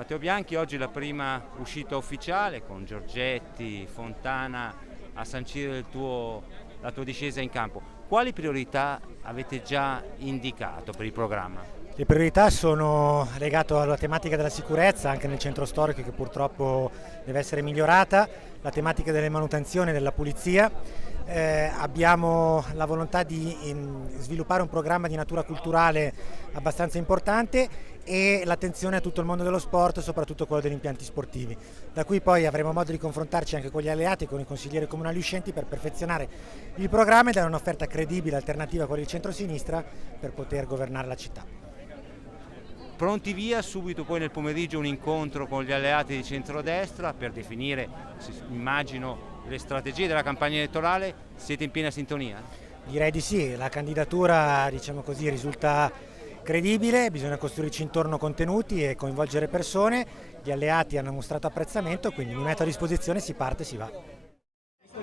Matteo Bianchi, oggi la prima uscita ufficiale con Giorgetti, Fontana a sancire la tua discesa in campo. Quali priorità avete già indicato per il programma? Le priorità sono legate alla tematica della sicurezza anche nel centro storico, che purtroppo deve essere migliorata, la tematica delle manutenzioni e della pulizia. Abbiamo la volontà di sviluppare un programma di natura culturale abbastanza importante e l'attenzione a tutto il mondo dello sport, soprattutto quello degli impianti sportivi, da cui poi avremo modo di confrontarci anche con gli alleati e con i consiglieri comunali uscenti per perfezionare il programma e dare un'offerta credibile alternativa a quella di centrosinistra per poter governare la città. Pronti via, subito poi nel pomeriggio un incontro con gli alleati di centrodestra per definire, immagino, le strategie della campagna elettorale. Siete in piena sintonia? Direi di sì, la candidatura, diciamo così, risulta credibile, bisogna costruirci intorno contenuti e coinvolgere persone, gli alleati hanno mostrato apprezzamento, quindi mi metto a disposizione, si parte, si va.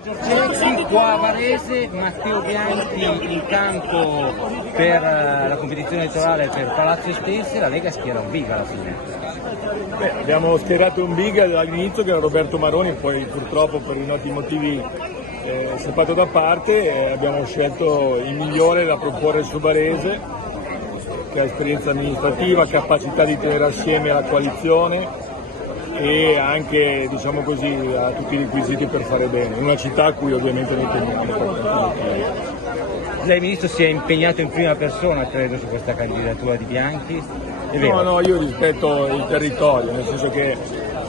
Giorgetti qua a Varese, Matteo Bianchi in campo per la competizione elettorale per Palazzo Estense, la Lega schiera un big alla fine. Abbiamo schierato un big all'inizio che era Roberto Maroni, poi purtroppo per i noti motivi si è fatto da parte e abbiamo scelto il migliore da proporre su Varese, che ha esperienza amministrativa, capacità di tenere assieme la coalizione e anche, diciamo così, ha tutti i requisiti per fare bene, in una città a cui ovviamente noi teniamo. Lei Ministro si è impegnato in prima persona, credo, su questa candidatura di Bianchi? No, io rispetto il territorio, nel senso che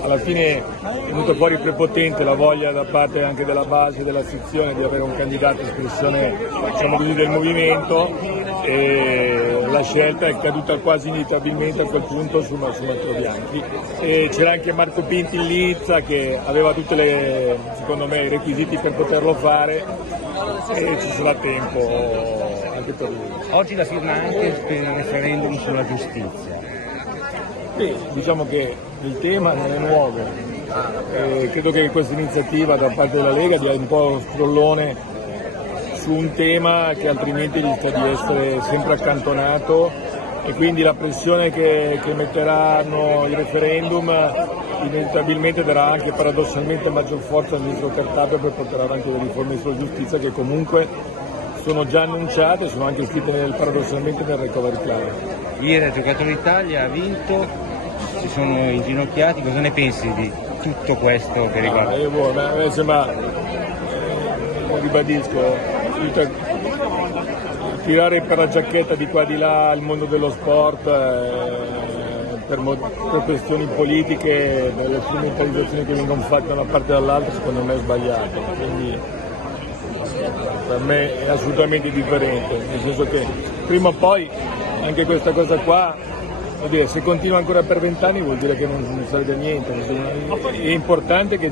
alla fine è venuto fuori prepotente la voglia da parte anche della base della sezione di avere un candidato espressione, diciamo così, del movimento, e la scelta è caduta quasi inevitabilmente a quel punto su Matteo Bianchi. E c'era anche Marco Pinti in Lizza che aveva tutti secondo me i requisiti per poterlo fare e ci sarà tempo anche per lui. Oggi la firma anche per il referendum sulla giustizia. Sì, diciamo che il tema non è nuovo, credo che questa iniziativa da parte della Lega dia un po' lo scrollone su un tema che altrimenti rischia di essere sempre accantonato e quindi la pressione che metteranno i referendum inevitabilmente darà anche paradossalmente maggior forza al ministro Cartabia per portare avanti le riforme sulla giustizia che comunque sono già annunciate, sono anche scritte paradossalmente nel recovery plan. Ieri ha giocato l'Italia, ha vinto, si sono inginocchiati, cosa ne pensi di tutto questo che riguarda? A me sembra, ribadisco, tirare per la giacchetta di qua di là il mondo dello sport per questioni politiche, per le strumentalizzazioni che vengono fatte da una parte e dall'altra, secondo me è sbagliato. Quindi per me è assolutamente differente, nel senso che prima o poi anche questa cosa qua, se continua ancora per 20 anni vuol dire che non serve a niente, è importante che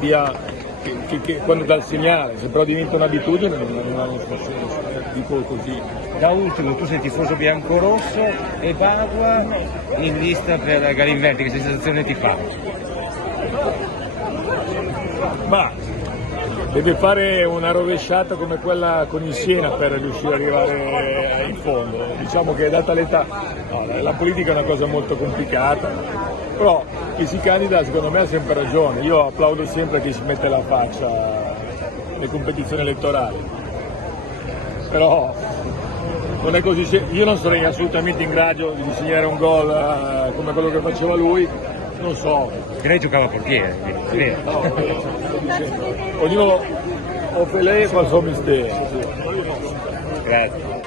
quando dà il segnale, se però diventa un'abitudine non ha nessun senso, dico così. Da ultimo, tu sei tifoso biancorosso e Bagua in lista per Galimberti, che sensazione ti fa? Ma deve fare una rovesciata come quella con il Siena per riuscire ad arrivare in fondo. Diciamo che data l'età, la politica è una cosa molto complicata, però chi si candida secondo me ha sempre ragione. Io applaudo sempre chi si mette la faccia nelle competizioni elettorali, però non è così, io non sarei assolutamente in grado di segnare un gol come quello che faceva lui, non so. Che lei giocava portiere, sì, vero? No, ognuno o Pelé fa il suo mistero. Sì. Grazie.